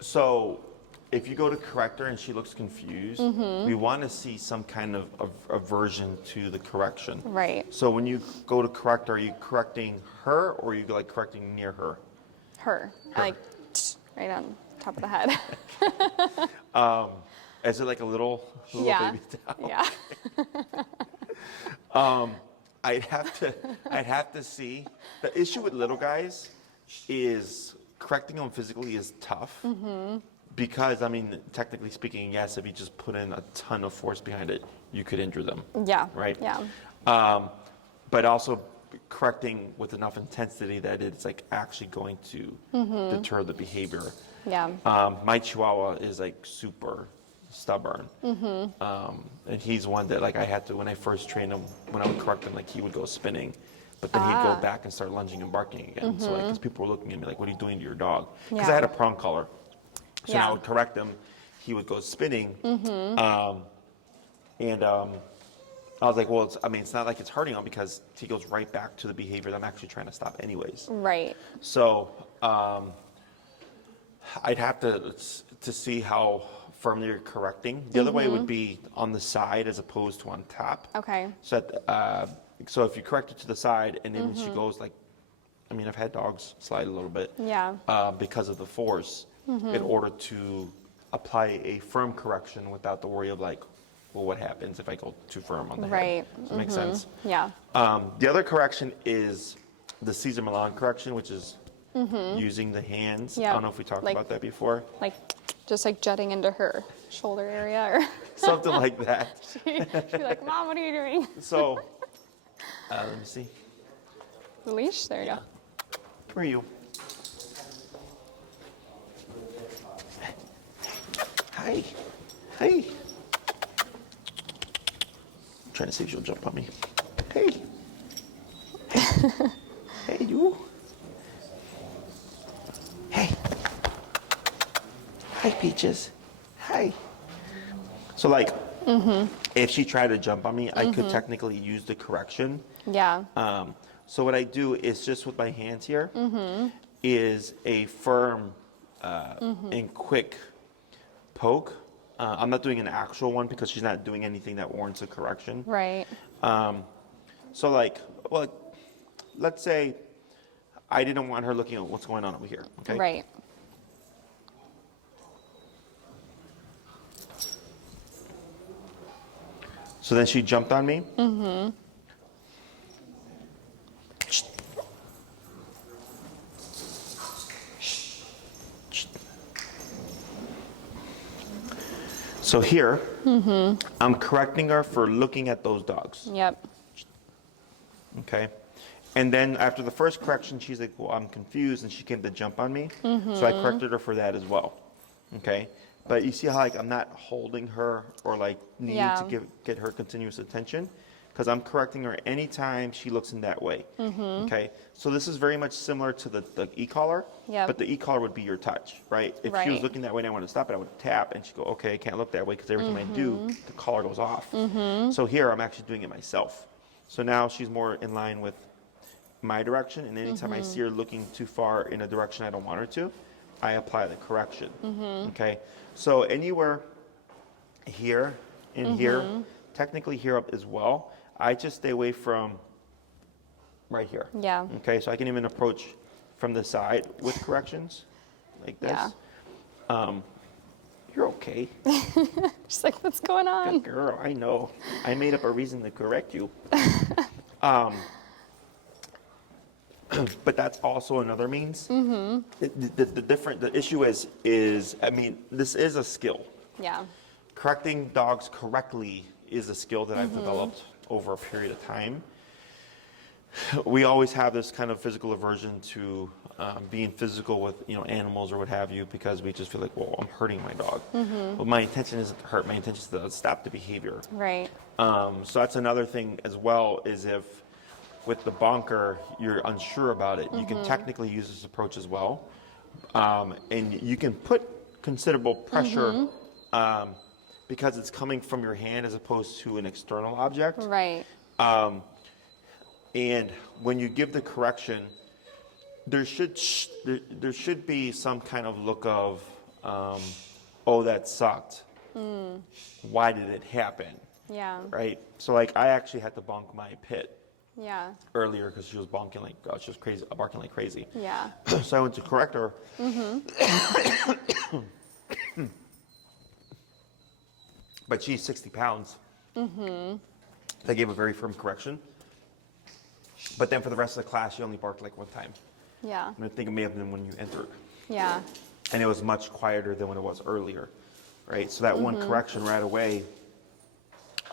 So if you go to correct her and she looks confused, we want to see some kind of aversion to the correction. Right. So when you go to correct her, are you correcting her or are you like correcting near her? Her. Like right on top of the head. Is it like a little Yeah. baby doll? Yeah. I'd have to see. The issue with little guys is correcting them physically is tough. Because, I mean, technically speaking, yes, if you just put in a ton of force behind it, you could injure them. Yeah. Right? Yeah. But also correcting with enough intensity that it's like actually going to deter the behavior. Yeah. My Chihuahua is like super stubborn. And he's one that like I had to, when I first trained him, when I would correct him, like he would go spinning. But then he'd go back and start lunging and barking again. So like, because people were looking at me like, what are you doing to your dog? Because I had a prong collar. So when I would correct him, he would go spinning. I was like, well, it's not like it's hurting him because he goes right back to the behavior that I'm actually trying to stop anyways. Right. So I'd have to see how firmly you're correcting. The other way would be on the side as opposed to on top. Okay. So so if you correct it to the side and then she goes like, I mean, I've had dogs slide a little bit. Yeah. Because of the force. In order to apply a firm correction without the worry of like, well, what happens if I go too firm on the head? Does that make sense? Yeah. The other correction is the Cesar Milan correction, which is using the hands. Yeah. I don't know if we talked about that before. Like, just like jutting into her shoulder area or Something like that. she'd be like, Mom, what are you doing? So, let me see. The leash, there you go. Where are you? Hi. Hey. I'm trying to see if she'll jump on me. Hey. Hey, you. Hey. Hi, Peaches. Hi. So, like, if she tried to jump on me, I could technically use the correction. Yeah. So what I do is just with my hands here is a firm and quick poke. I'm not doing an actual one because she's not doing anything that warrants a correction. Right. So like, well, let's say I didn't want her looking at what's going on over here. Okay. Right. So then she jumped on me. So here, I'm correcting her for looking at those dogs. Yep. Okay. And then after the first correction, she's like, well, I'm confused, and she came to jump on me. So I corrected her for that as well. Okay. But you see how like I'm not holding her or like needing to get her continuous attention, because I'm correcting her anytime she looks in that way. Okay. So this is very much similar to the e-collar, but the e-collar would be your touch, right? If she was looking that way and I wanted to stop it, I would tap and she'd go, okay, I can't look that way, because every time I do, the collar goes off. So here I'm actually doing it myself. So now she's more in line with my direction, and anytime I see her looking too far in a direction I don't want her to, I apply the correction. Okay. So anywhere here and here, technically here up as well, I just stay away from right here. Yeah. Okay, so I can even approach from the side with corrections like this. Yeah. You're okay. She's like, what's going on? Good girl, I know. I made up a reason to correct you. But that's also another means. The issue is, I mean, this is a skill. Yeah. Correcting dogs correctly is a skill that I've developed over a period of time. We always have this kind of physical aversion to being physical with animals or what have you, because we just feel like, well, I'm hurting my dog. But my intention isn't to hurt. My intention is to stop the behavior. Right. So that's another thing as well, is if with the bonker you're unsure about it, you can technically use this approach as well. And you can put considerable pressure because it's coming from your hand as opposed to an external object. Right. And when you give the correction, there should be some kind of look of, oh, that sucked. Why did it happen? Yeah. Right? So like I actually had to bonk my pit Yeah. earlier because she was bonking like, she was crazy, barking like crazy. Yeah. So I went to correct her. But she's 60 pounds. They gave a very firm correction. But then for the rest of the class, she only barked like one time. Yeah. And I think it may have been when you entered. Yeah. And it was much quieter than when it was earlier, right? So that one correction right away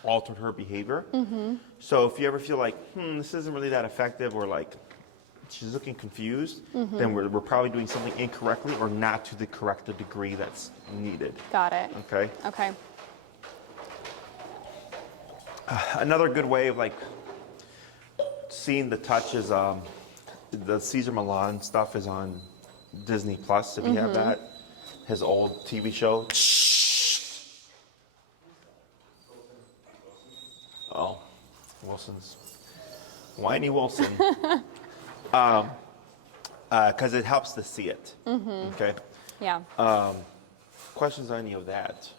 altered her behavior. So if you ever feel like, this isn't really that effective, or like she's looking confused, then we're probably doing something incorrectly or not to the correct degree that's needed. Got it. Okay? Okay. Another good way of like seeing the touch is the Cesar Milan stuff is on Disney Plus, if you have that. His old TV show. Oh, Wilson's. Whiny Wilson. Because it helps to see it. Okay? Yeah. Questions on any of that?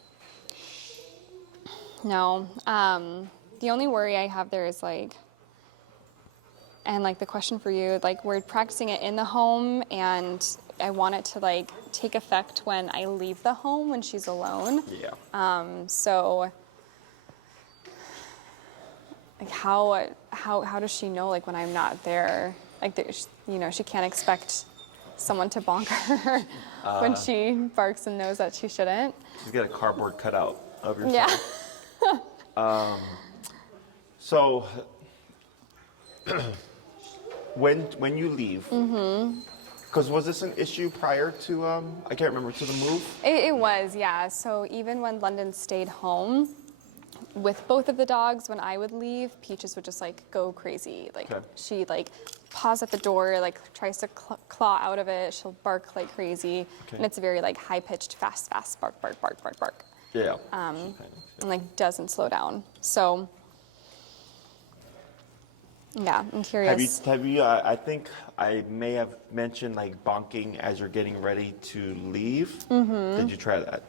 No. The only worry I have there is like, and like the question for you, like we're practicing it in the home and I want it to like take effect when I leave the home when she's alone. Yeah. So like how does she know like when I'm not there? Like she can't expect someone to bonk her when she barks and knows that she shouldn't. She's got a cardboard cutout of yourself. Yeah. So when you leave, because was this an issue prior to I can't remember, to the move? It was, yeah. So even when London stayed home with both of the dogs, when I would leave, Peaches would just like go crazy. Like she like paws at the door, like tries to claw out of it. She'll bark like crazy, and it's very like high pitched, fast bark, bark, bark, bark, bark. Yeah. And like doesn't slow down. So yeah, I'm curious. Have you? I think I may have mentioned like bonking as you're getting ready to leave. Did you try that?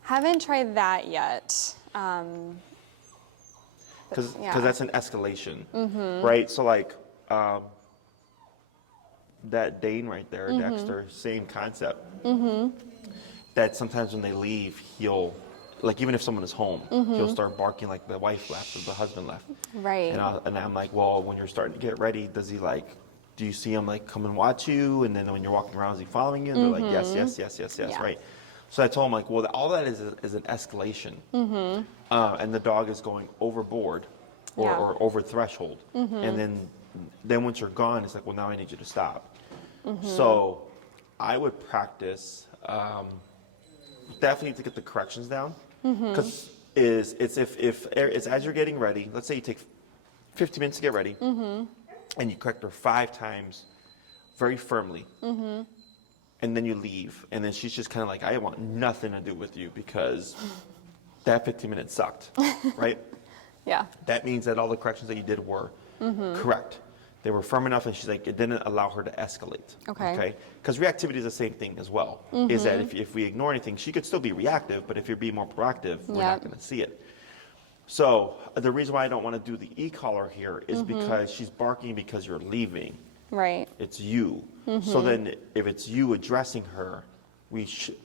Haven't tried that yet. Because yeah. that's an escalation, right? So like that Dane right there, Dexter, same concept. That sometimes when they leave, he'll, like even if someone is home, he'll start barking like the wife left or the husband left. Right. And I'm like, well, when you're starting to get ready, does he like, do you see him like come and watch you? And then when you're walking around, is he following you? And they're like, yes, Yeah. right? So I told him like, well, all that is an escalation. And the dog is going overboard or over threshold. And then once you're gone, it's like, well, now I need you to stop. So I would practice, definitely to get the corrections down. Because it's as you're getting ready, let's say you take 50 minutes to get ready, and you correct her 5 times very firmly. And then you leave, and then she's just kind of like, I want nothing to do with you because that 15 minutes sucked, right? Yeah. That means that all the corrections that you did were correct. They were firm enough, and she's like, it didn't allow her to escalate. Okay. Because reactivity is the same thing as well. Is that if we ignore anything, she could still be reactive, but if you're being more proactive, we're not going to see it. So the reason why I don't want to do the e-collar here is because she's barking because you're leaving. Right. It's you. So then if it's you addressing her, we should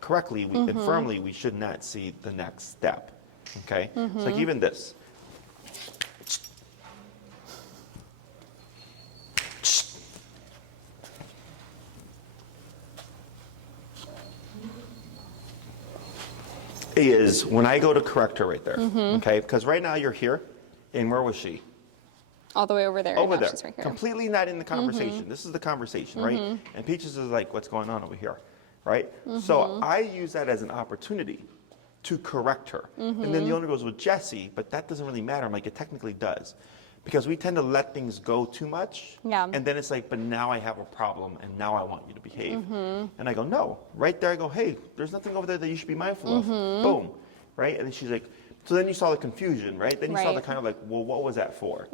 correctly and firmly, we should not see the next step. Okay? So like even this. Is when I go to correct her right there. Okay? Because right now you're here, and where was she? All the way over there. Over No, there. she's right here. Completely not in the conversation. This is the conversation, right? And Peaches is like, what's going on over here? Right? So I use that as an opportunity to correct her. And then the owner goes, well, Jesse, but that doesn't really matter. I'm like, it technically does. Because we tend to let things go too much. Yeah. And then it's like, but now I have a problem, and now I want you to behave. And I go, no. Right there, I go, hey, there's nothing over there that you should be mindful of. Boom. Right? And then she's like, So then you saw the confusion, right? Then you saw the Right. kind of like, well, what was that for?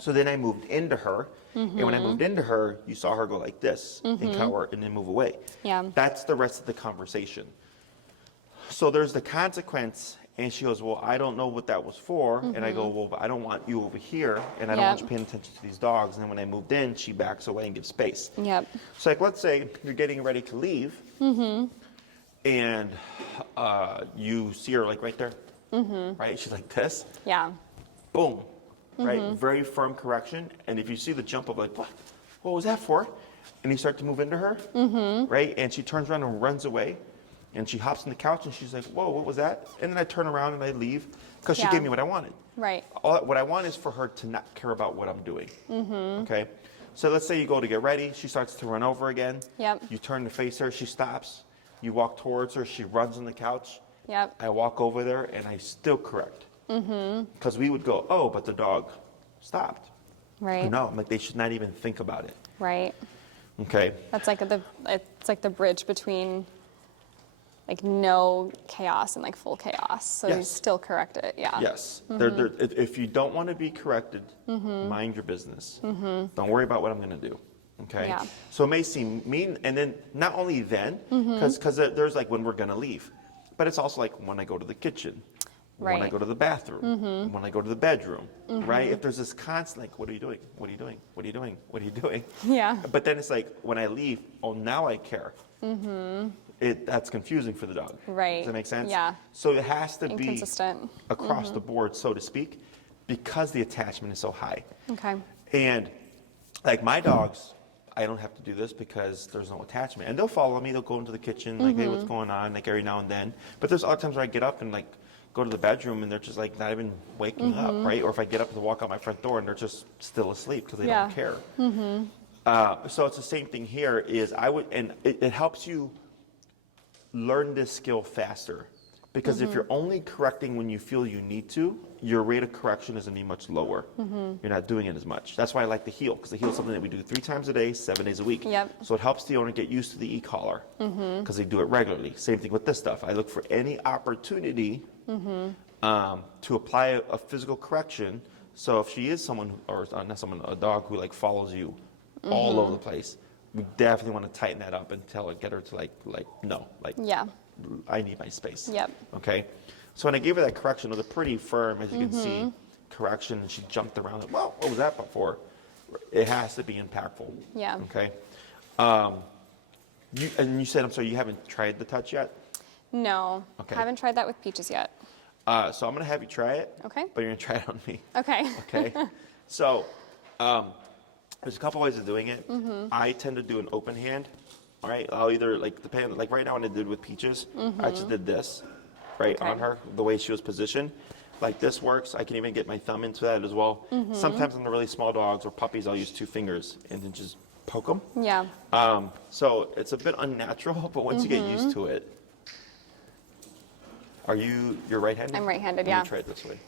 So then I moved into her, and when I moved into her, you saw her go like this and cower and then move away. Yeah. That's the rest of the conversation. So there's the consequence, and she goes, well, I don't know what that was for. And I go, well, but I don't want you over here, and I don't want you Yep. paying attention to these dogs. And then when I moved in, she backs away and gives space. Yep. So like, let's say you're getting ready to leave, and you see her like right there, right? She's like this, Yeah. boom, right? Very firm correction. And if you see the jump of like, what was that for? And you start to move into her, right? And she turns around and runs away, and she hops on the couch and she's like, whoa, what was that? And then I turn around and I leave because she Yeah. gave me what I wanted. Right. What I want is for her to not care about what I'm doing. Okay? So let's say you go to get ready. She starts to run over again. Yep. You turn to face her. She stops. You walk towards her. She runs on the couch. Yep. I walk over there and I still correct. Because we would go, oh, but the dog stopped. Right. No, I'm like, they should not even think about it. Right. Okay? That's like it's like the bridge between like no chaos and like full chaos. So you Yes. still correct it. Yeah. Yes. If you don't want to be corrected, mind your business. Don't worry about what I'm going to do. Okay? Yeah. So it may seem mean, and then not only then, because there's like when we're going to leave, but it's also like when I go to the kitchen, when I Right. go to the bathroom, when I go to the bedroom, right? If there's this constant, like, what are you doing? What are you doing? What are you doing? What are you doing? Yeah. But then it's like, when I leave, oh, now I care. That's confusing for the dog. Right. Does that make sense? Yeah. So it has to be Inconsistent. across the board, so to speak, because the attachment is so high. Okay. And like my dogs, I don't have to do this because there's no attachment. And they'll follow me. They'll go into the kitchen, like, hey, what's going on? Like every now and then. But there's other times where I get up and like go to the bedroom and they're just like not even waking up, right? Or if I get up to walk out my front door and they're just still asleep because they Yeah. don't care. So it's the same thing here. Is it helps you learn this skill faster. Because if you're only correcting when you feel you need to, your rate of correction is going to be much lower. You're not doing it as much. That's why I like the heel, because the heel is something that we do 3 times a day, 7 days a week. Yep. So it helps the owner get used to the e-collar, because they do it regularly. Same thing with this stuff. I look for any opportunity to apply a physical correction. So if she is someone, or not someone, a dog who like follows you all over the place, we definitely want to tighten that up and get her to like no, like Yeah. I need my space. Yep. Okay. So when I gave her that correction, it was a pretty firm, as you can see, correction, and she jumped around. Like, well, what was that for? It has to be impactful. Yeah. Okay. You said, I'm sorry, you haven't tried the touch yet? No. Okay. Haven't tried that with Peaches yet. So I'm going to have you try it. Okay. But you're going to try it on me. Okay. Okay. So there's a couple ways of doing it. I tend to do an open hand. All right. I'll either depend, like right now when I did with Peaches, I just did this, right, Okay. on her, the way she was positioned. Like this works. I can even get my thumb into that as well. Sometimes on the really small dogs or puppies, I'll use 2 fingers and then just poke them. Yeah. So it's a bit unnatural, but once you get used to it. You're right-handed? I'm right-handed, Let yeah. me try it this way.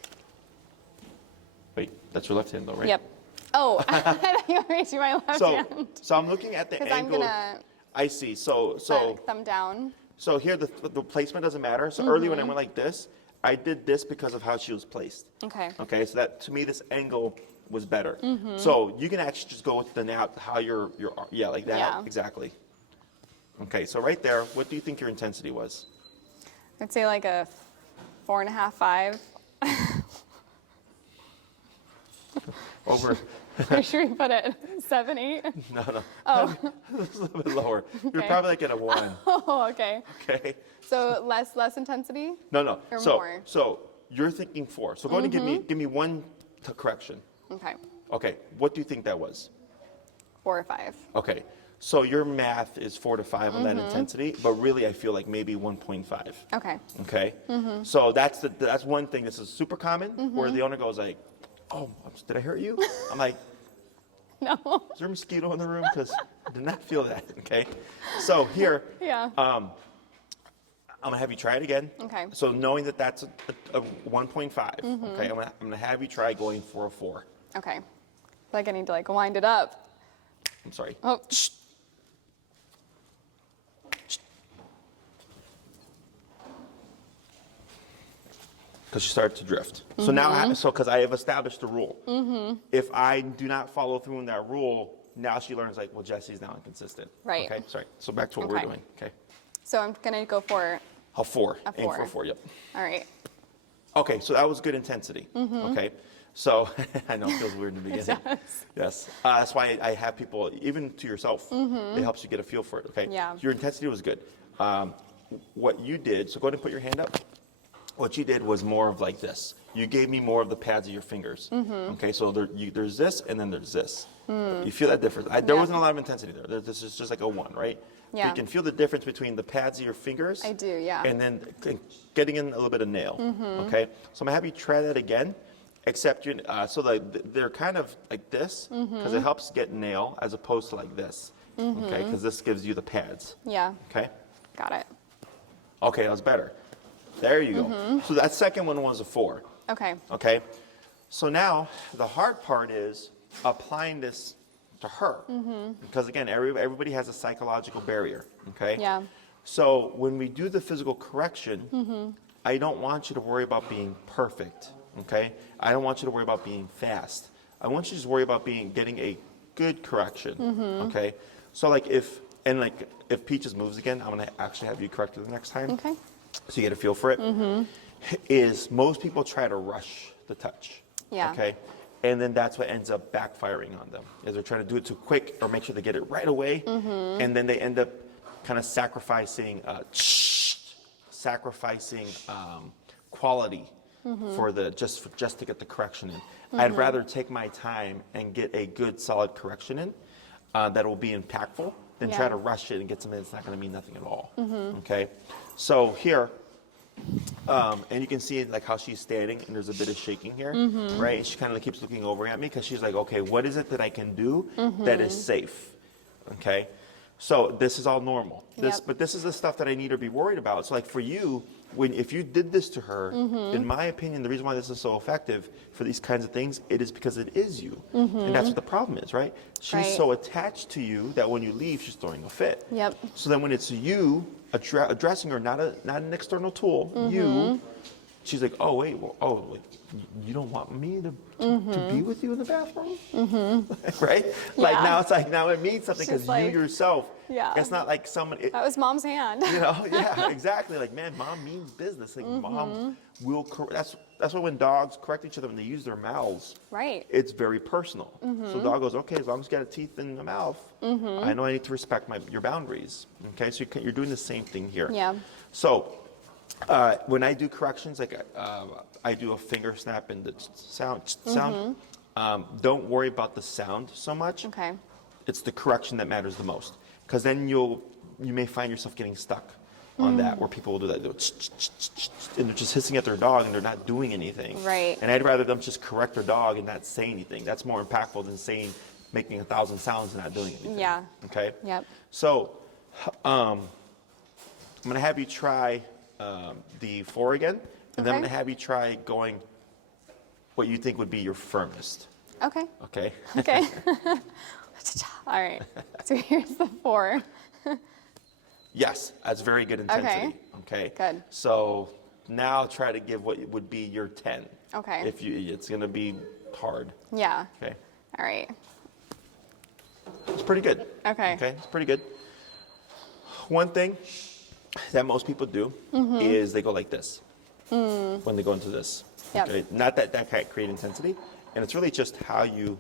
Wait, that's your left hand though, right? Yep. Oh, I thought you were raising my left hand. So I'm looking at the Because I'm angle. gonna I see. So thumb down. So here the placement doesn't matter. So earlier when I went like this, I did this because of how she was placed. Okay. Okay, so that to me this angle was better. So you can actually just go with how you're like that. Yeah. Exactly. Okay, so right there, what do you think your intensity was? I'd say like a 4.5, 5. Over. Where should we put it? 7, 8? No. Oh. It's a little bit lower. You're Okay. probably like at a 1. Oh, okay. Okay. So less intensity? No. Or So more? so you're thinking 4. So go ahead and give me one correction. Okay. Okay. What do you think that was? 4 or 5. Okay. So your math is 4 to 5 on that intensity, but really I feel like maybe 1.5. Okay. Okay. So that's one thing. This is super common where the owner goes like, "Oh, did I hurt you?" I'm like, No. "Is there a mosquito in the room?" Because I did not feel that. Okay. So here, Yeah. I'm gonna have you try it again. Okay. So knowing that that's a 1.5. Okay. I'm gonna have you try going for a 4. Okay. Like I need to like wind it up. I'm sorry. Oh. because she started to drift. So now, because I have established a rule. If I do not follow through on that rule, now she learns like, well, Jesse's now inconsistent. Right. Okay, sorry. So back to what we're doing. Okay. So I'm going to go for A 4. A Aim 4. for a 4, yep. all right. Okay, so that was good intensity. Okay, so I know it feels weird in the beginning. It does. Yes, that's why I have people, even to yourself, it helps you get a feel for it. Okay. Yeah. Your intensity was good. What you did, so go ahead and put your hand up. What you did was more of like this. You gave me more of the pads of your fingers. Okay, so there's this and then there's this. You feel that difference. There wasn't a lot of intensity there. This is just like a 1, right? Yeah. You can feel the difference between the pads of your fingers. I do, yeah. And then getting in a little bit of nail. Okay, so I'm gonna have you try that again, except so they're kind of like this because it helps get nail as opposed to like this. Okay, because this gives you the pads. Yeah. Okay. Got it. Okay, that was better. There you go. So that second one was a 4. Okay. Okay. So now the hard part is applying this to her, because again, everybody has a psychological barrier. Okay. Yeah. So when we do the physical correction, I don't want you to worry about being perfect. Okay. I don't want you to worry about being fast. I want you to just worry about getting a good correction. Okay. So if Peaches moves again, I'm gonna actually have you correct it the next time. Okay. So you get a feel for it. Is most people try to rush the touch. Yeah. Okay. And then that's what ends up backfiring on them, is they're trying to do it too quick or make sure they get it right away, and then they end up kind of sacrificing quality for just to get the correction in. I'd rather take my time and get a good solid correction in that will be impactful than try to rush it and get something that's not going to mean nothing at all. Okay, so here. And you can see like how she's standing and there's a bit of shaking here, right? And she kind of keeps looking over at me because she's like, okay, what is it that I can do that is safe? Okay, so this is all normal. But this is the stuff that I need her to be worried about. So like for you, if you did this to her, in my opinion, the reason why this is so effective for these kinds of things, it is because it is you. And that's what the problem is, right? She's so attached to you that when you leave, she's throwing a fit. Yep. So then when it's you addressing her, not an external tool, you, she's like, oh, wait, you don't want me to be with you in the bathroom? Right? Like now it means something because you yourself, it's not like someone. That was mom's hand. Yeah, exactly. Like, man, mom means business. Like, mom will, that's why when dogs correct each other when they use their mouths, right? It's very personal. So the dog goes, okay, as long as you got a teeth in the mouth, I know I need to respect your boundaries. Okay, so you're doing the same thing here. Yeah. So when I do corrections, like I do a finger snap and the sound. Don't worry about the sound so much. Okay. It's the correction that matters the most, because then you may find yourself getting stuck on that, where people will do that, and they're just hissing at their dog and they're not doing anything. Right. And I'd rather them just correct their dog and not say anything. That's more impactful than making 1,000 sounds and not doing anything. Yeah. Okay. Yep. So, I'm gonna have you try the 4 again, and then I'm gonna have you try going what you think would be your firmest. Okay. Okay. Okay. All right. So here's the 4. Yes, that's very good intensity. Okay. Good. So now try to give what would be your 10. Okay. It's gonna be hard. Yeah. Okay. All right. It's pretty good. Okay. Okay, it's pretty good. One thing that most people do is they go like this when they go into this. Yep. Okay. Not that can't create intensity, and it's really just how you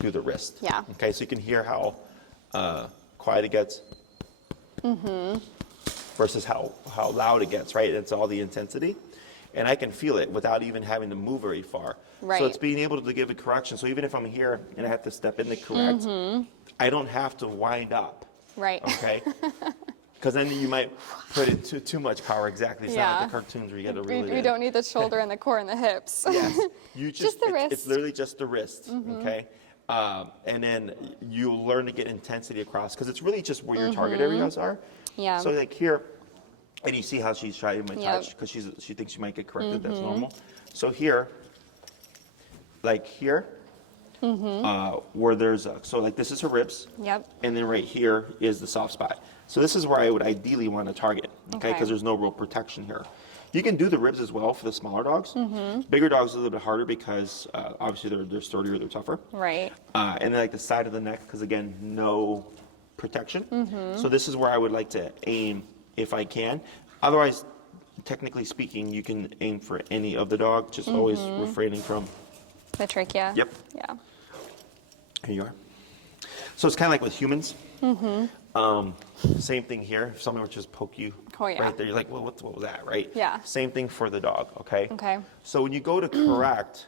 do the wrist. Yeah. Okay, so you can hear how quiet it gets versus how loud it gets, right? It's all the intensity. And I can feel it without even having to move very far. Right. So it's being able to give a correction. So even if I'm here and I have to step in to correct, I don't have to wind up. Right. Okay? Because then you might put it too much power. Exactly. It's not like the cartoons where you get to reel it in. You don't need the shoulder and the core and the hips. Yes. You Just the wrist. It's literally just the wrist. Okay? And then you'll learn to get intensity across, because it's really just where your target areas are. Yeah. So like here, and you see how she's trying to touch, because she thinks she might get corrected. That's normal. So here, like here, where there's so like this is her ribs. Yep. And then right here is the soft spot. So this is where I would ideally want to target. Okay. Okay. Because there's no real protection here. You can do the ribs as well for the smaller dogs. Bigger dogs are a little bit harder because obviously they're sturdier, they're tougher. Right. And then like the side of the neck, because again, no protection. So this is where I would like to aim if I can. Otherwise, technically speaking, you can aim for any of the dog, just always refraining from The trachea. Yep. Yeah. Here you are. So it's kind of like with humans. Same thing here. If someone would just poke you right there, you're like, well, what was that, right? Yeah. Same thing for the dog, okay? Okay. So when you go to correct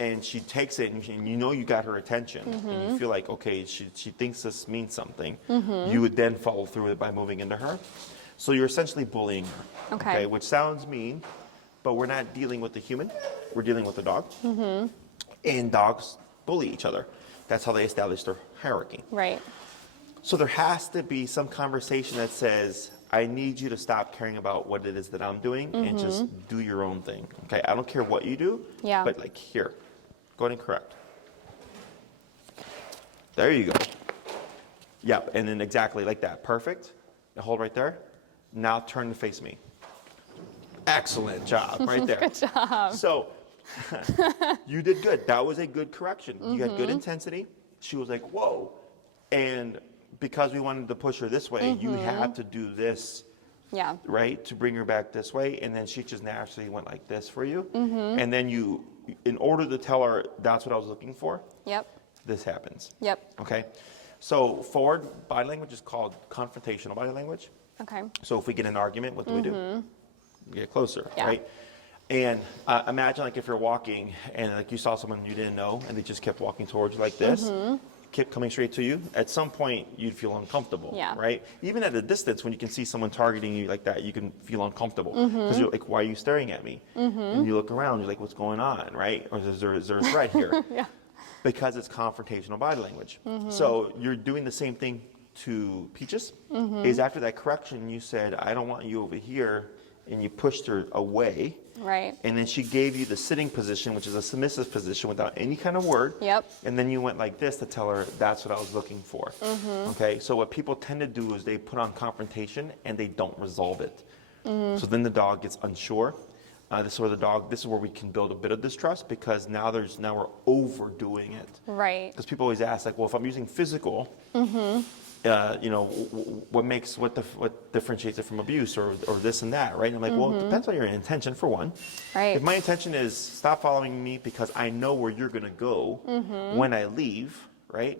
and she takes it and you know you got her attention and you feel like, okay, she thinks this means something, you would then follow through with it by moving into her. So you're essentially bullying her, Okay. which sounds mean, but we're not dealing with the human, we're dealing with the dog. And dogs bully each other. That's how they establish their hierarchy. Right. So there has to be some conversation that says, I need you to stop caring about what it is that I'm doing and just do your own thing. Okay, I don't care what you do, but like here, go ahead and correct. There you go. Yep, and then exactly like that. Perfect. Now hold right there. Now turn to face me. Excellent job, right there. Good job. So you did good. That was a good correction. You had good intensity. She was like, whoa. And because we wanted to push her this way, you had to do this, right, to bring her back this way. And then she just naturally went like this for you. And then you, in order to tell her that's what I was looking for, this happens. Okay. So forward body language is called confrontational body language. Okay. So if we get in an argument, what do we do? We get closer, right? And imagine like if you're walking and like you saw someone you didn't know and they just kept walking towards you like this, kept coming straight to you. At some point, you'd feel uncomfortable, right? Even at a distance, when you can see someone targeting you like that, you can feel uncomfortable because you're like, why are you staring at me? And you look around, you're like, what's going on, right? Or is there a threat here? Because it's confrontational body language. So you're doing the same thing to Peaches. Is after that correction, you said, I don't want you over here, and you pushed her away. Right. And then she gave you the sitting position, which is a submissive position without any kind of word. And then you went like this to tell her that's what I was looking for. Okay. So what people tend to do is they put on confrontation and they don't resolve it. So then the dog gets unsure. This is where we can build a bit of distrust because now we're overdoing it. Right. Because people always ask like, well, if I'm using physical, what differentiates it from abuse or this and that, right? And I'm like, well, it depends on your intention for one. Right. If my intention is stop following me because I know where you're going to go when I leave, right?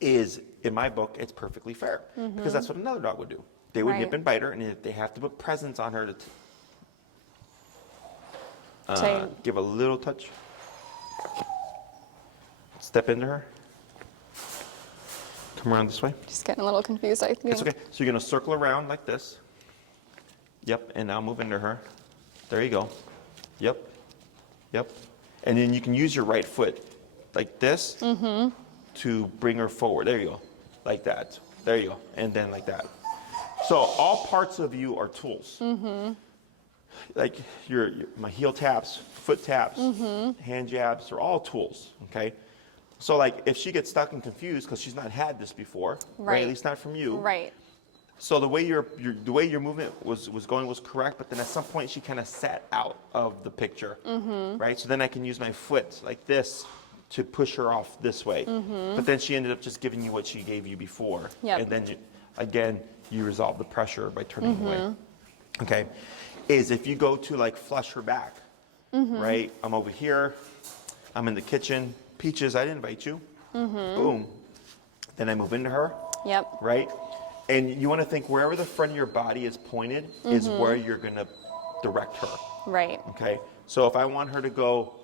Is in my book, it's perfectly fair because that's what another dog would do. They would nip and bite her, and if they have to put presence on her to give a little touch. Step into her. Come around this way. Just getting a little confused, I think. It's okay. So you're going to circle around like this. Yep. And now move into her. There you go. Yep. Yep. And then you can use your right foot like this to bring her forward. There you go. Like that. There you go. And then like that. So all parts of you are tools. Like my heel taps, foot taps, hand jabs are all tools. Okay. So like if she gets stuck and confused because she's not had this before, right? At least not from you. Right. So the way your movement was going was correct, but then at some point she kind of sat out of the picture, right? So then I can use my foot like this to push her off this way. But then she ended up just giving you what she gave you before. And then you resolve the pressure by turning away. Okay. Is if you go to like flush her back, right? I'm over here. I'm in the kitchen. Peaches, I didn't invite you. Boom. Then I move into her. Right? And you want to think wherever the front of your body is pointed is where you're going to direct her. Right. Okay? So if I want her to go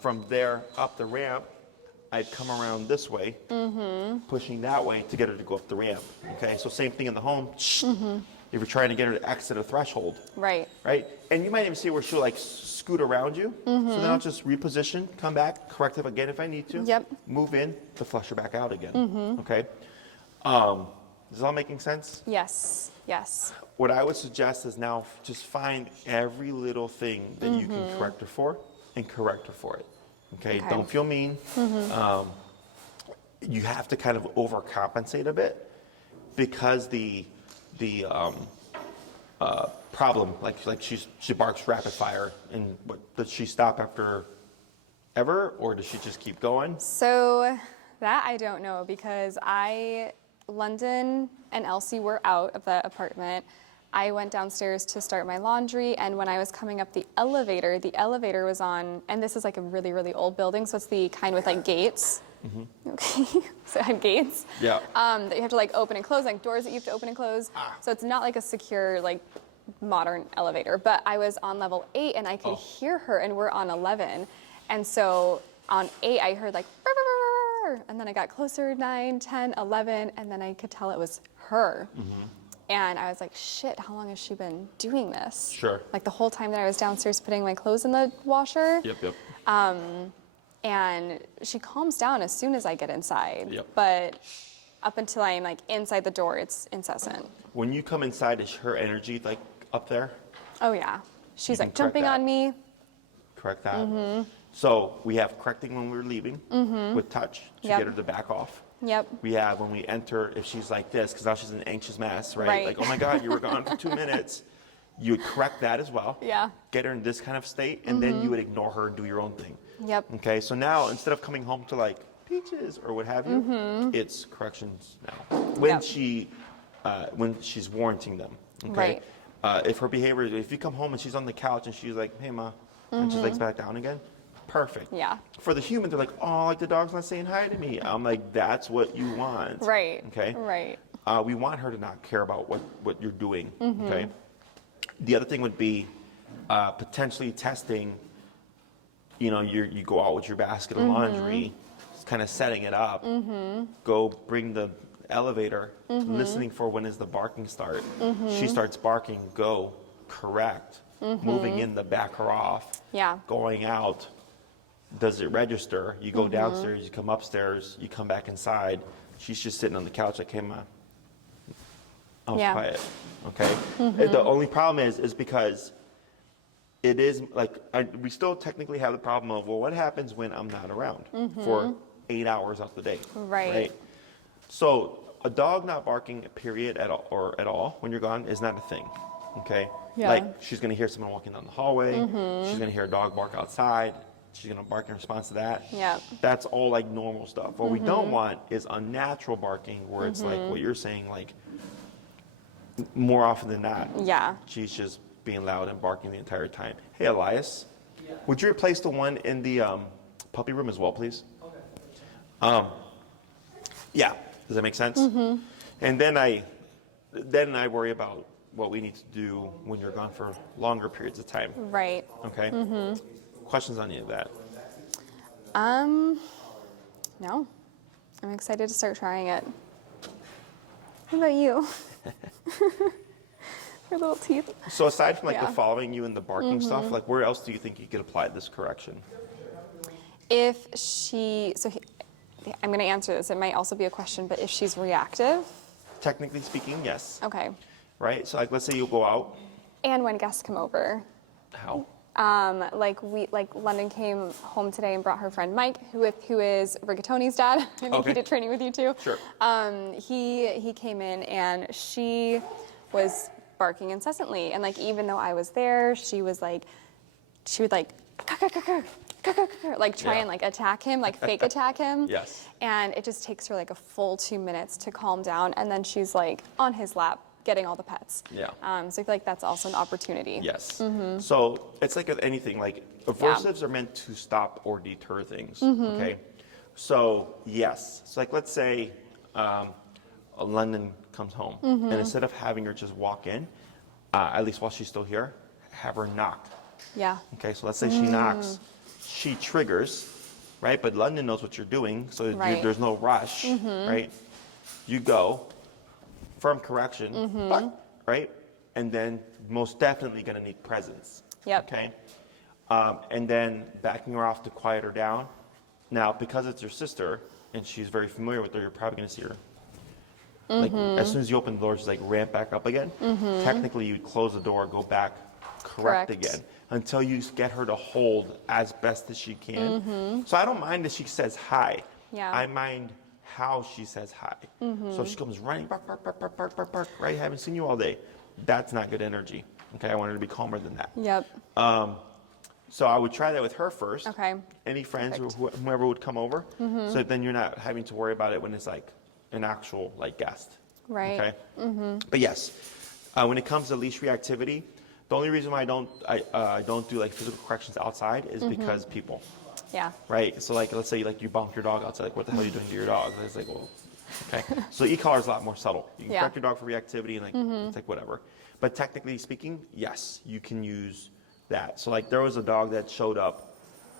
from there up the ramp, I'd come around this way, pushing that way to get her to go up the ramp. Okay? So same thing in the home. If you're trying to get her to exit a threshold. Right? And you might even see where she'll like scoot around you. So then I'll just reposition, come back, correct it again if I need to. Move in to flush her back out again. Okay? Is this all making sense? Yes. Yes. What I would suggest is now just find every little thing that you can correct her for and correct her for it. Okay? Don't feel mean. You have to kind of overcompensate a bit because the problem? Like she barks rapid fire, and does she stop after ever, or does she just keep going? So that I don't know, because London and Elsie were out of the apartment. I went downstairs to start my laundry, and when I was coming up the elevator was on, and this is like a really, really old building, so it's the kind with like gates. Okay, so it had gates. Yeah. That you have to like open and close, like doors that you have to open and close. So it's not like a secure, like modern elevator, but I was on level 8 and I could hear her, and we're on 11. And so on 8, I heard like, "Brr, brr, brr, brr," and then I got closer, 9, 10, 11, and then I could tell it was her. And I was like, shit, how long has she been doing this? Sure. Like the whole time that I was downstairs putting my clothes in the washer. Yep. And she calms down as soon as I get inside. Yep. But up until I'm like inside the door, it's incessant. When you come inside, is her energy like up there? Oh yeah. She's You like can correct jumping that. on me. Correct that. So we have correcting when we're leaving with touch to Yep. get her to back off. Yep. We have when we enter, if she's like this, because now she's an anxious mess, right? Right. Like, oh my God, you were gone for 2 minutes. You would correct that as well. Yeah. Get her in this kind of state, and then you would ignore her and do your own thing. Yep. Okay, so now instead of coming home to like peaches or what have you, it's corrections now. When Yep. when she's warranting them. Okay. Right. If her behavior, if you come home and she's on the couch and she's like, hey ma, and she lays back down again, perfect. Yeah. For the human, they're like, oh, like the dog's not saying hi to me. I'm like, that's what you want. Right. Okay. Right. We want her to not care about what you're doing. Okay. The other thing would be potentially testing. You know, you go out with your basket of laundry, kind of setting it up. Go bring the elevator, listening for when is the barking start. She starts barking, go correct. Moving in, the back her off. Yeah. Going out, does it register? You go downstairs, you come upstairs, you come back inside. She's just sitting on the couch like, hey ma, I was quiet. Okay. The only problem is because it is like we still technically have the problem of, well, what happens when I'm not around for 8 hours out the day? Right. So a dog not barking, period, at all when you're gone is not a thing. Okay. Yeah. Like she's gonna hear someone walking down the hallway. She's gonna hear a dog bark outside. She's gonna bark in response to that. Yeah. That's all like normal stuff. What we don't want is unnatural barking, where it's like what you're saying, like more often than not. Yeah. She's just being loud and barking the entire time. Hey, Elias, would you replace the one in the puppy room as well, please? Okay. Yeah. Does that make sense? And then I worry about what we need to do when you're gone for longer periods of time. Right. Okay. Questions on any of that? No. I'm excited to start trying it. How about you? Her little teeth. So aside from like the Yeah. following you and the barking stuff, like where else do you think you could apply this correction? If she, I'm going to answer this. It might also be a question, but if she's reactive. Technically speaking, yes. Okay. Right? So like let's say you go out. And when guests come over. How? Like London came home today and brought her friend Mike, who is Rigatoni's dad. I think he did training with you too. Sure. He came in and she was barking incessantly, and like even though I was there, she would like like try and like attack him, like fake attack him. Yes. And it just takes her like a full 2 minutes to calm down, and then she's like on his lap getting all the pets. Yeah. So I feel like that's also an opportunity. Yes. So it's like with anything, like aversives are meant to stop or deter things. Okay. So yes. So like let's say London comes home, and instead of having her just walk in, at least while she's still here, have her knock. Yeah. Okay. So let's say she knocks, she triggers, right? But London knows what you're doing, so Right. there's no rush, right? You go. Firm correction, but, right? And then most definitely going to need presence. Yep. Okay? And then backing her off to quiet her down. Now, because it's your sister and she's very familiar with her, you're probably going to see her. Like, as soon as you open the door, she's like ramp back up again. Technically, you close the door, go back, correct again, until you get her to hold as best as she can. So I don't mind if she says hi. Yeah. I mind how she says hi. So if she comes running, bark, bark, bark, bark, bark, bark, bark, right? Haven't seen you all day. that's not good energy. Okay, I want her to be calmer than that. Yep. So I would try that with her first. Okay. Any friends Perfect. or whoever would come over. So that then you're not having to worry about it when it's like an actual like guest. Right. Okay. But yes, when it comes to leash reactivity, the only reason why I don't do like physical corrections outside is because people. Yeah. Right. So like let's say like you bonk your dog outside. Like what the hell are you doing to your dog? And it's like, well, okay. So e-collar is a lot more subtle. You can correct your dog for reactivity and like it's like whatever. But technically speaking, yes, you can use that. So like there was a dog that showed up.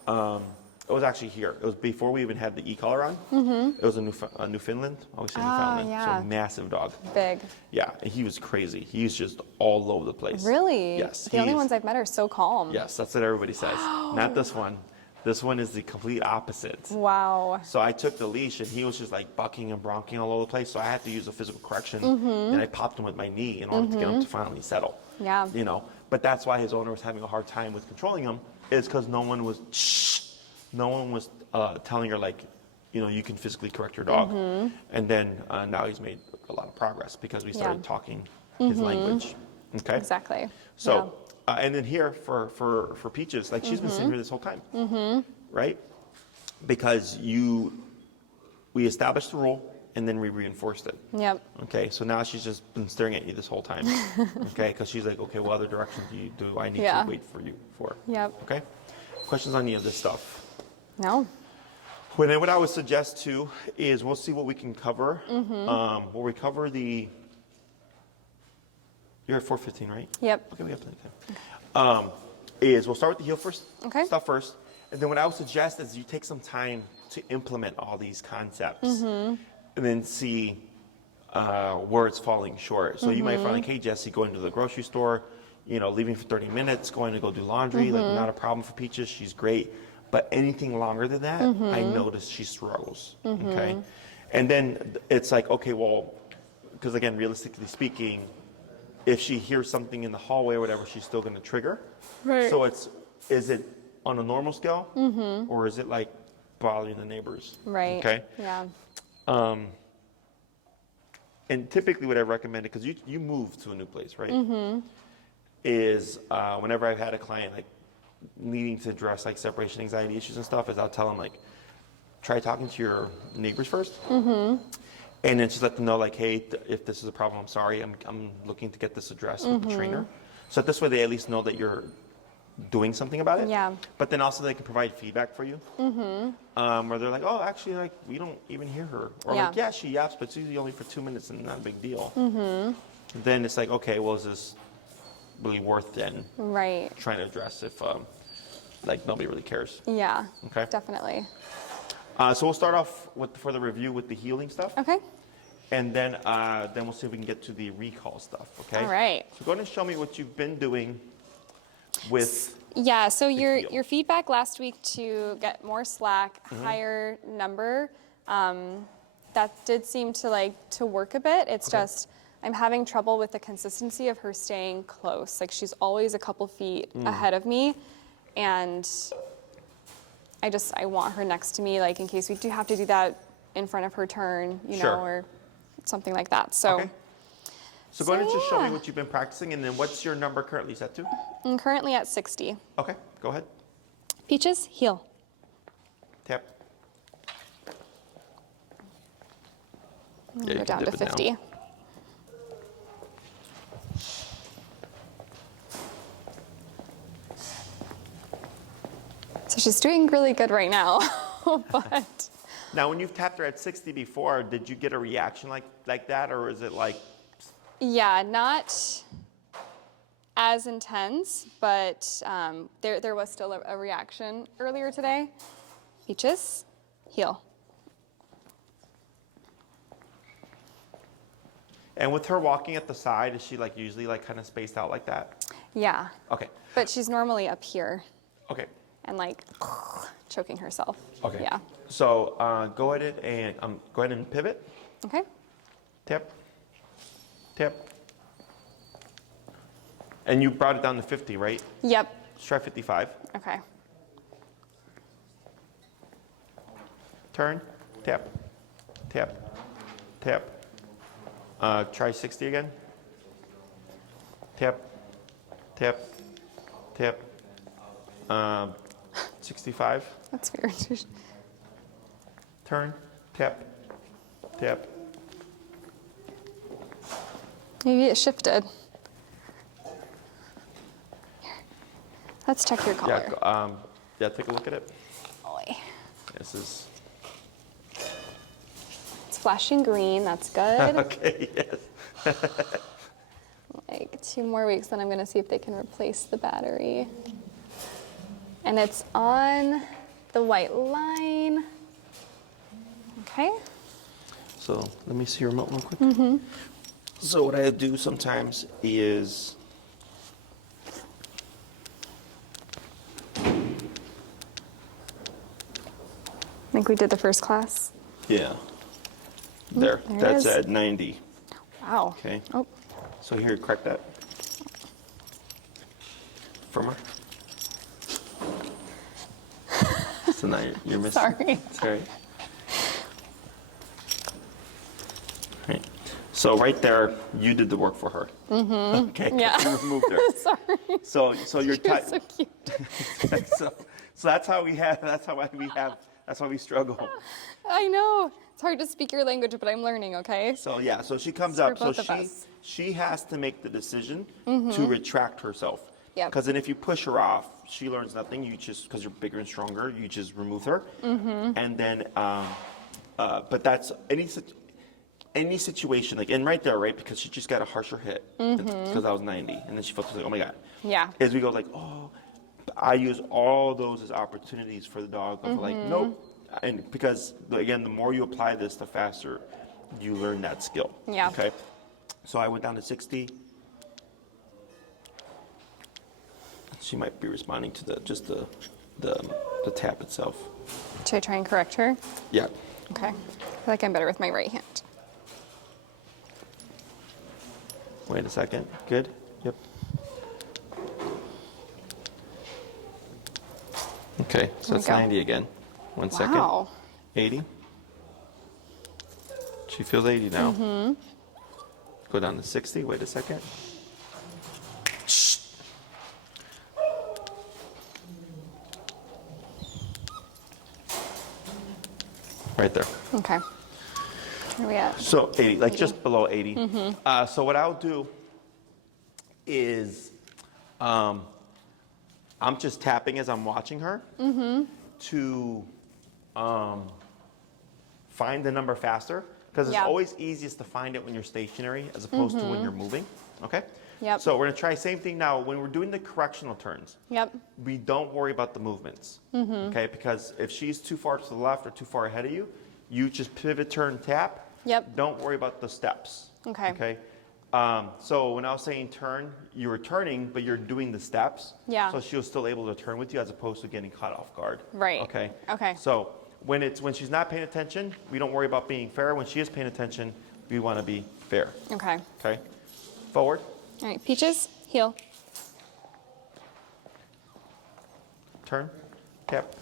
It was actually here. It was before we even had the e-collar on. It was a Newfoundland. I always say Newfoundland. yeah. So massive dog. Big. Yeah, and he was crazy. He's just all over the place. Really? Yes. The only ones I've met are so calm. Yes, that's what everybody says. Not this one. This one is the complete opposite. Wow. So I took the leash and he was just like bucking and bronking all over the place. So I had to use a physical correction and I popped him with my knee in order to get him to finally settle. Yeah. You know, but that's why his owner was having a hard time with controlling him, is because no one was telling her like, you know, you can physically correct your dog. And then now he's made a lot of progress because we started talking his language. Okay. Exactly. So, and then here for Peaches, like she's been sitting here this whole time, right? Because we established the rule and then we reinforced it. Yep. Okay, so now she's just been staring at you this whole time. Okay, because she's like, okay, what other direction do I need to wait for you for? Yep. Okay. Questions on any of this stuff? No. What I would suggest too is we'll see what we can cover. We'll recover the. You're at 4:15, right? Yep. Okay, we have plenty of time. Is we'll start with the heel first stuff first, and then what I would suggest is you take some time to implement all these concepts, and then see where it's falling short. So you might find like, hey Jesse, going to the grocery store, you know, leaving for 30 minutes, going to go do laundry, like not a problem for Peaches. She's great. But anything longer than that, I notice she struggles. Okay, and then it's like, okay, well, because again, realistically speaking, if she hears something in the hallway or whatever, she's still going to trigger. Right. So is it on a normal scale, or is it like bothering the neighbors? Right. Okay. Yeah. And typically, what I recommend, because you move to a new place, right? Is whenever I've had a client like needing to address like separation anxiety issues and stuff, is I'll tell them like, try talking to your neighbors first. And then just let them know, like, hey, if this is a problem, I'm sorry. I'm looking to get this addressed with the trainer. So this way they at least know that you're doing something about it. Yeah. But then also they can provide feedback for you. Where they're like, oh, actually, like, we don't even hear her. Or like, yeah, she yaps, but it's usually only for 2 minutes and not a big deal. Then it's like, okay, well, is this really worth then trying to address if, like, nobody really cares? Yeah. Okay. Definitely. So we'll start off for the review with the healing stuff. Okay. And then we'll see if we can get to the recall stuff, okay? All right. So go ahead and show me what you've been doing with... Yeah, so your heel. feedback last week to get more slack, higher number, that did seem to work a bit. It's just, I'm having trouble with the consistency of her staying close. Like she's always a couple feet ahead of me, and I want her next to me, like in case we do have to do that in front of her turn, you know, or something like that. So, so go ahead and just show me what you've been practicing, and then what's your number currently set to? I'm currently at 60. Okay, go ahead. Peaches, heel. Tap. Go down to 50. So she's doing really good right now, but. Now, when you've tapped her at 60 before, did you get a reaction like that, or is it like? Yeah, not as intense, but there was still a reaction earlier today. Peaches, heel. And with her walking at the side, is she like usually like kind of spaced out like that? Yeah. Okay. But she's normally up here. Okay. And like choking herself. Okay. Yeah. So go ahead and pivot. Okay. Tap. Tap. And you brought it down to 50, right? Yep. Let's try 55. Okay. Turn. Tap. Tap. Tap. Try 60 again. tap, tap, tap. 65. That's weird. Turn, tap, tap. Maybe it shifted. Here. Let's check your color. Yeah, take a look at it. Boy. This is It's flashing green. That's good. okay. Yes. Like 2 more weeks, then I'm going to see if they can replace the battery. And it's on the white line. Okay. So let me see your remote real quick. So what I do sometimes is I think we did the first class. there. There it That's is. at 90. Wow. Okay. Oh, So here, correct that. Firmer. So now you're missing. sorry. Sorry. Right. So right there, you did the work for her. Mm-hmm. Okay. Yeah. You removed her. Sorry. So you're You're so cute. so that's how we have. That's why we struggle. I know. It's hard to speak your language, but I'm learning, okay? So yeah. So she comes For up. So both of us. she has to make the decision to retract herself. Yep. Because then if you push her off, she learns nothing. You just, because you're bigger and stronger, you just remove her. And then, but that's any situation, like, and right there, right, because she just got a harsher hit, because I was 90, and then she felt like, oh my God. Yeah. As we go like, oh, I use all those as opportunities for the dog of like, nope. And because, again, the more you apply this, the faster you learn that skill. Yeah. Okay. So I went down to 60. She might be responding to the tap itself. Should I try and correct her? Yeah. Okay. I feel like I'm better with my right hand. Wait a second. Good. Yep. Okay, so There it's we go. 90 again. 1 second. Wow. 80. She feels 80 now. Go down to 60. Wait a second. Shh. Right there. Okay. Where are we at? So 80, like just below 80. So what I'll do is I'm just tapping as I'm watching her to find the number faster, because it's Yeah. always easiest to find it when you're stationary as opposed to when you're moving. Okay? Yep. So we're going to try same thing now. When we're doing the correctional turns, Yep. we don't worry about the movements, okay? Because if she's too far to the left or too far ahead of you, you just pivot, turn, tap. Yep. Don't worry about the steps. Okay. Okay. So when I was saying turn, you were turning, but you're doing the steps. Yeah. So she was still able to turn with you as opposed to getting caught off guard. Right. Okay. Okay. So when she's not paying attention, we don't worry about being fair. When she is paying attention, we want to be fair. Okay. Okay. Forward. All right. Peaches, heel. Turn, tap,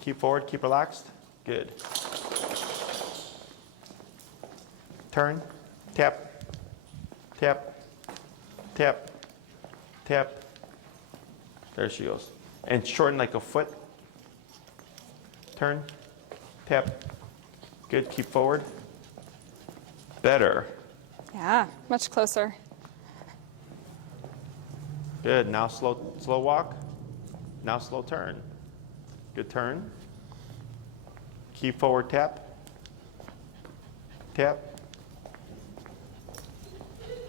keep forward, keep relaxed. Good. Turn, tap, tap, tap, tap. There she goes. And shorten like a foot. Turn, tap. Good, keep forward. Better. Yeah. Much closer. Good, now slow walk. Now slow turn. Good turn. Keep forward tap. Tap.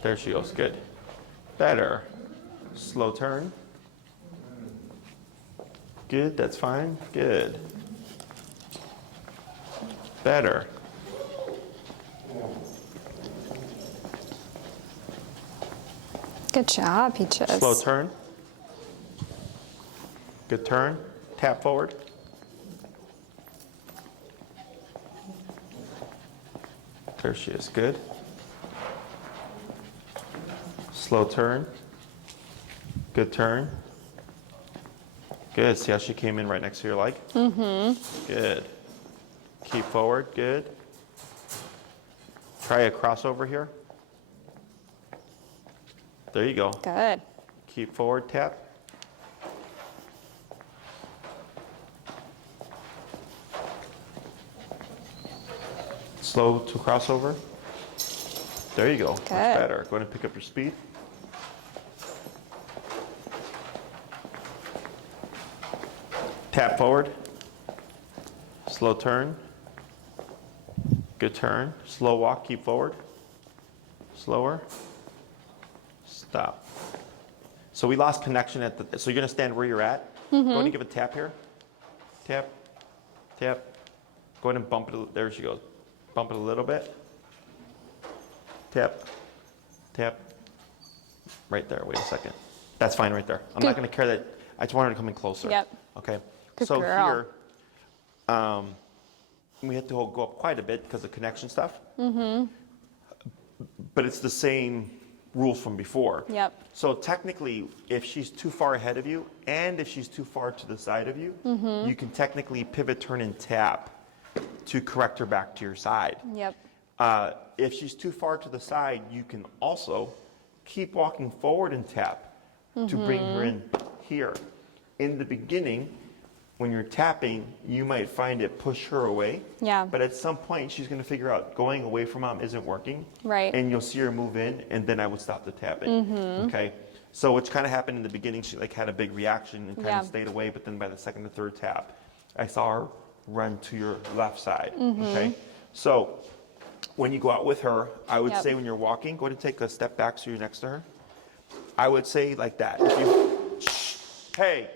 There she goes, good. Better. Slow turn. Good, that's fine, good. Better. Good job, Peaches. Slow turn. Good turn. Tap forward. There she is. Good. Slow turn. Good turn. Good. See how she came in right next to your leg? Mm-hmm. Good. Keep forward. Good. Try a crossover here. There you go. Good. Keep forward, tap. Slow to crossover. There you go. Much better. Go ahead and pick up your speed. Tap forward. Slow turn. Good turn. Slow walk. Keep forward. Slower. Stop. So we lost connection at the. So you're gonna stand where you're at. Go ahead and give a tap here. Tap. Tap. Go ahead and bump it. There she goes. Bump it a little bit. Tap. Tap. Right there. Wait a second. That's fine right there. I'm not gonna care that. I just want her to come in closer. Yep. Okay. Good so girl. Here, we had to go up quite a bit because of connection stuff. But it's the same rules from before. Yep. So technically, if she's too far ahead of you, and if she's too far to the side of you, you can technically pivot, turn, and tap to correct her back to your side. Yep. If she's too far to the side, you can also keep walking forward and tap to bring her in here. In the beginning, when you're tapping, you might find it push her away. Yeah. But at some point, she's going to figure out going away from mom isn't working. Right. And you'll see her move in, and then I would stop the tapping. Okay. So which kind of happened in the beginning. She like had a big reaction and kind of stayed away. But then by the second or third tap, I saw her run to your left side. Okay. So when you go out with her, I would say when you're walking, go ahead and take a step back so you're next to her. I would say like that. If you, hey.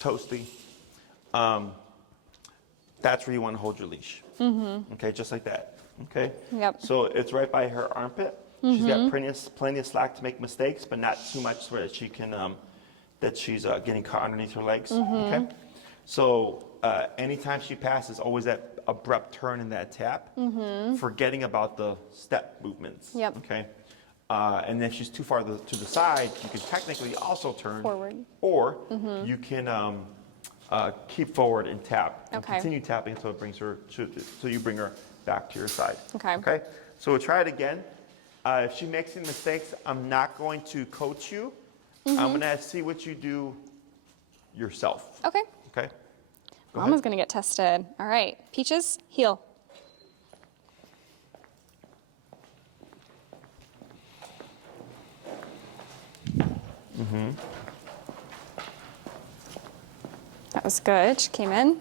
Toasty. That's where you want to hold your leash. Okay, just like that. Okay. Yep. So it's right by her armpit. She's got plenty of slack to make mistakes, but not too much so that she can that she's getting caught underneath her legs. Okay. So anytime she passes, always that abrupt turn and that tap, forgetting about the step movements. Yep. Okay. And if she's too far to the side, you can technically also turn Forward. or you can keep forward and tap. And Okay. continue tapping until it brings her so you bring her back to your side. Okay. Okay. So we'll try it again. If she makes any mistakes, I'm not going to coach you. I'm going to see what you do yourself. Okay. Okay. Go Mama's ahead. gonna get tested. All right. Peaches, heel. That was good. She came in.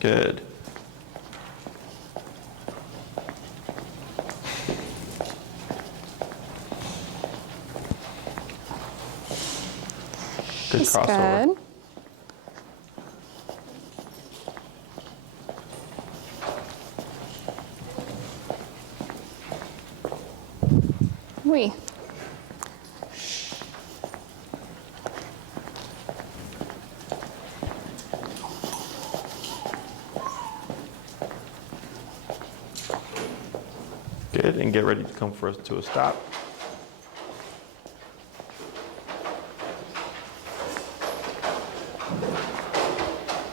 Good. Good That's crossover. good. Oui. Good, and get ready to come for us to a stop.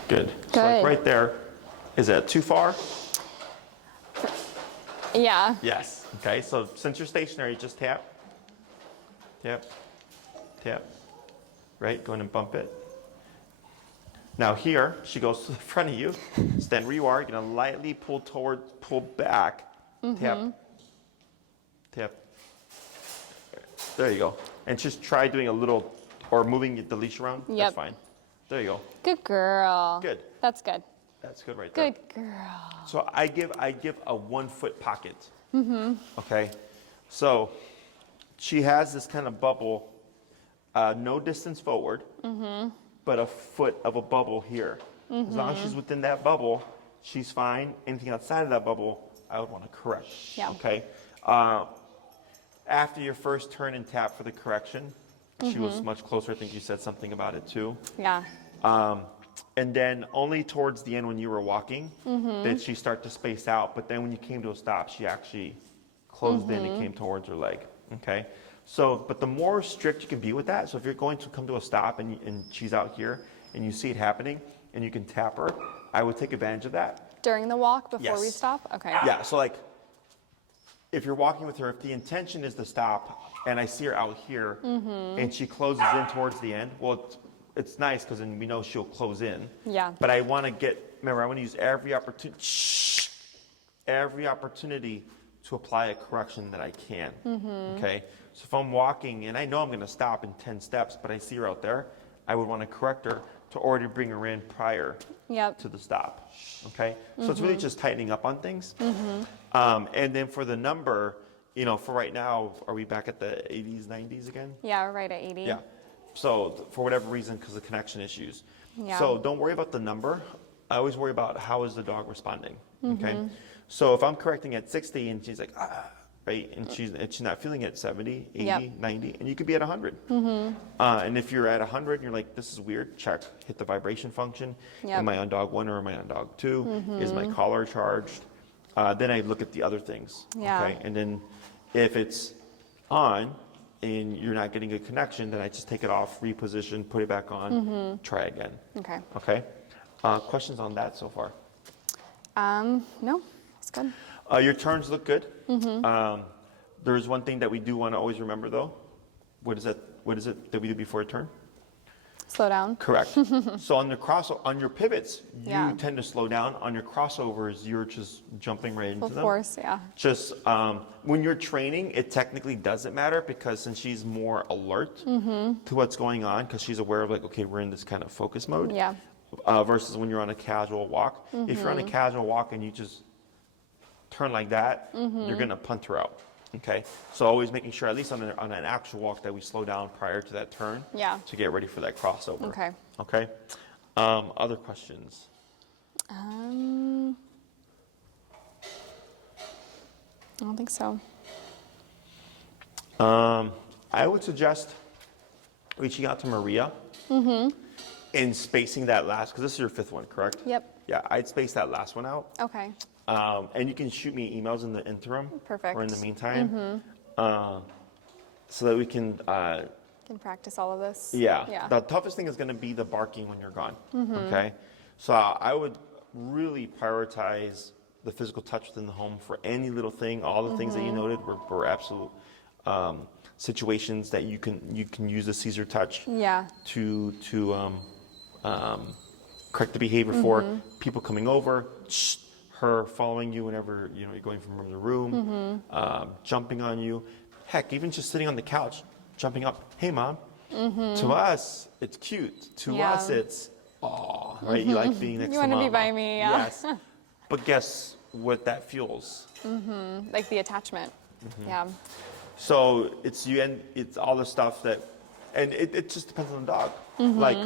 Good. So like Good. right there, is that too far? Yeah. Yes. Okay, so since you're stationary, just tap. Tap. Tap. Right, go in and bump it. Now here, she goes to the front of you. Stand where you are. You're gonna lightly pull back. Tap. Tap. There you go. And just try doing a little, or moving the leash around. Yep. That's fine. There you go. Good girl. Good. That's good. That's good right there. Good girl. So I give a 1 foot pocket. Okay. So she has this kind of bubble, no distance forward, but a foot of a bubble here. As long as she's within that bubble, she's fine. Anything outside of that bubble, I would want to correct. Yeah. Okay. After your first turn and tap for the correction, she was much closer. I think you said something about it too. Yeah. And then only towards the end when you were walking did she start to space out. But then when you came to a stop, she actually closed in and came towards her leg. Okay. So, but the more strict you can be with that. So if you're going to come to a stop and she's out here and you see it happening and you can tap her, I would take advantage of that. During the walk before we Yes. stop? Okay. Yeah. So like, if you're walking with her, if the intention is to stop and I see her out here and she closes in towards the end, well, it's nice because then we know she'll close in. Yeah. But I want to remember, I want to use every opportunity to apply a correction that I can. Okay. So if I'm walking and I know I'm going to stop in 10 steps, but I see her out there, I would want to correct her to already bring her in prior to the stop. Okay. So it's really just tightening up on things. And then for the number, you know, for right now, are we back at the 80s, 90s again? Yeah, we're right at 80. Yeah. So for whatever reason, because of connection issues. Yeah. So don't worry about the number. I always worry about how is the dog responding. Okay. So if I'm correcting at 60 and she's like, right, and she's not feeling it at 70, 80, 90, and you could be at 100. And if you're at 100 and you're like, this is weird, check, hit the vibration function. Am I on dog 1 or am I on dog 2? Is my collar charged? Then I look at the other things. Yeah. Okay. And then if it's on and you're not getting a connection, then I just take it off, reposition, put it back on, try again. Okay. Okay. Questions on that so far? No, it's good. Your turns look good. There's one thing that we do want to always remember though. What is it that we do before a turn? Slow down. Correct. So on your pivots, you Yeah. tend to slow down. On your crossovers, you're just jumping right into Of them. course, yeah. Just when you're training, it technically doesn't matter because since she's more alert to what's going on, because she's aware of like, okay, we're in this kind of focus mode. Yeah. Versus when you're on a casual walk. If you're on a casual walk and you just turn like that, you're gonna punt her out. Okay, so always making sure, at least on an actual walk, that we slow down prior to that turn. Yeah. To get ready for that crossover. Okay. Okay. Other questions? I don't think so. I would suggest reaching out to Maria and spacing that last, because this is your 5th one, correct? Yep. Yeah, I'd space that last one out. Okay. And you can shoot me emails in the interim. Perfect. Or in the meantime. So that we can, Can practice all of this. yeah. The toughest thing is going to be the barking when you're gone. Okay. So I would really prioritize the physical touch within the home for any little thing. All the things that you noted were absolute situations that you can use the Cesar touch Yeah. to correct the behavior for people coming over, her following you whenever you're going from room to room, jumping on you, heck, even just sitting on the couch, jumping up. Hey, mom. To us, it's cute. To us, it's right. You like being next You to mom. want to be by me, yeah. Yes. But guess what that fuels? Like the attachment. Yeah. So it's you, and it's all the stuff that, and it just depends on the dog. Like,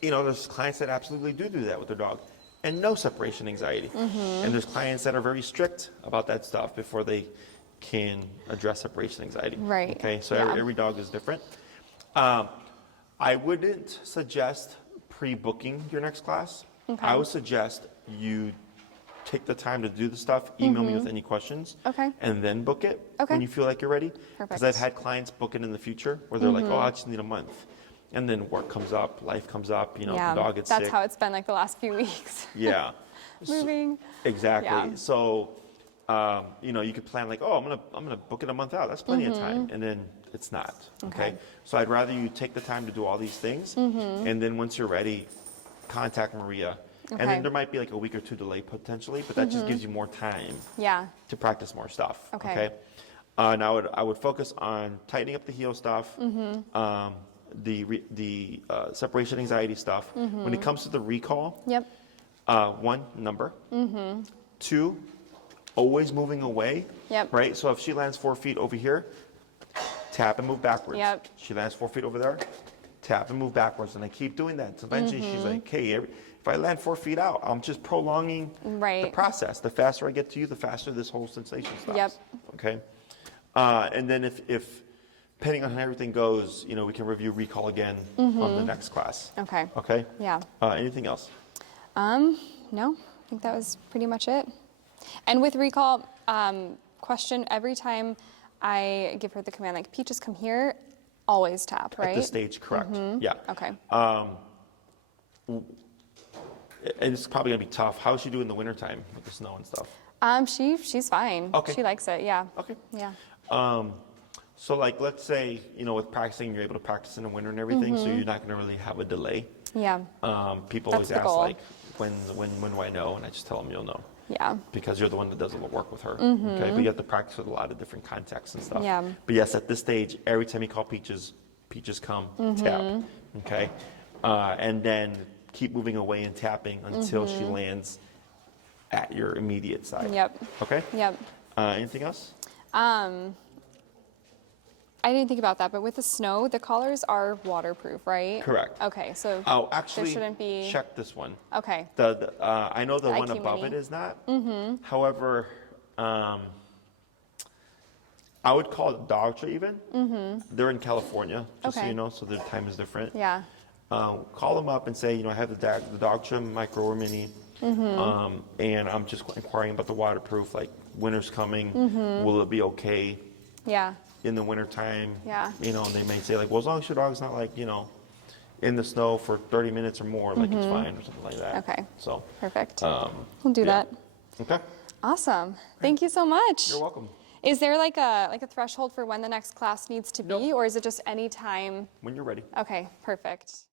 there's clients that absolutely do that with their dog, and no separation anxiety. And there's clients that are very strict about that stuff before they can address separation anxiety. Right. Okay. So Yeah. every dog is different. I wouldn't suggest pre-booking your next class. Okay. I would suggest you take the time to do the stuff, email me with any questions, Okay. and then book it Okay. when you feel like you're ready. Because Perfect. I've had clients book it in the future where they're like, oh, I just need a month. And then work comes up, life comes up, the dog gets That's sick. how it's been like the last few weeks. Yeah. Moving. Exactly. Yeah. So, you could plan like, oh, I'm gonna book it a month out. That's plenty of time, and then it's not. Okay. So I'd rather you take the time to do all these things, and then once you're ready, contact Maria. And Okay. then there might be like a week or 2 delay potentially, but that just gives you more time Yeah. to practice more stuff. Okay. And I would focus on tightening up the heel stuff, the separation anxiety stuff. When it comes to the recall, Yep. 1, number. 2, always moving away. Yep. Right. So if she lands 4 feet over here, tap and move backwards. Yep. She lands 4 feet over there, tap and move backwards, and I keep doing that. So eventually she's like, "Hey, if I land 4 feet out, I'm just prolonging the process. The faster I get to you, the faster this whole sensation stops." Yep. Okay. And then if depending on how everything goes, we can review recall again on the next class. Okay. Okay? Yeah. Anything else? No, I think that was pretty much it. And with recall, question every time I give her the command, like, Peaches, come here, always tap, right? At this stage, correct. Yeah. Okay. And it's probably going to be tough. How's she doing in the wintertime with the snow and stuff? She's fine. Okay. She likes it, yeah. Okay. Yeah. So, like, let's say, with practicing, you're able to practice in the winter and everything, so you're not going to really have a delay. Yeah. People That's always the ask, goal. like, when do I know? And I just tell them you'll know. Yeah. Because you're the one that does all the work with her. Okay, but you have to practice with a lot of different contexts and stuff. Yeah. But yes, at this stage, every time you call Peaches come, tap. Okay, and then keep moving away and tapping until she lands at your immediate side. Yep. Okay. Yep. Anything else? I didn't think about that, but with the snow, the collars are waterproof, right? Correct. Okay, so Oh, actually, there shouldn't be. check this one. Okay. I know the one IQ above Mini. it is not. However, I would call it Dollar Tree even. They're in California, just so Okay. you know, so their time is different. Yeah. Call them up and say, I have the dog trim micro or mini, and I'm just inquiring about the waterproof. Like, winter's coming, will it be okay Yeah. in the wintertime? Yeah. And they may say, like, well, as long as your dog's not, like, in the snow for 30 minutes or more, like, it's fine or something like that. Okay. So, Perfect. We'll do yeah. that. Okay. Awesome. Thank you so much. You're welcome. Is there like a threshold for when the next class needs to be, Nope. or is it just any time? When you're ready. Okay, perfect.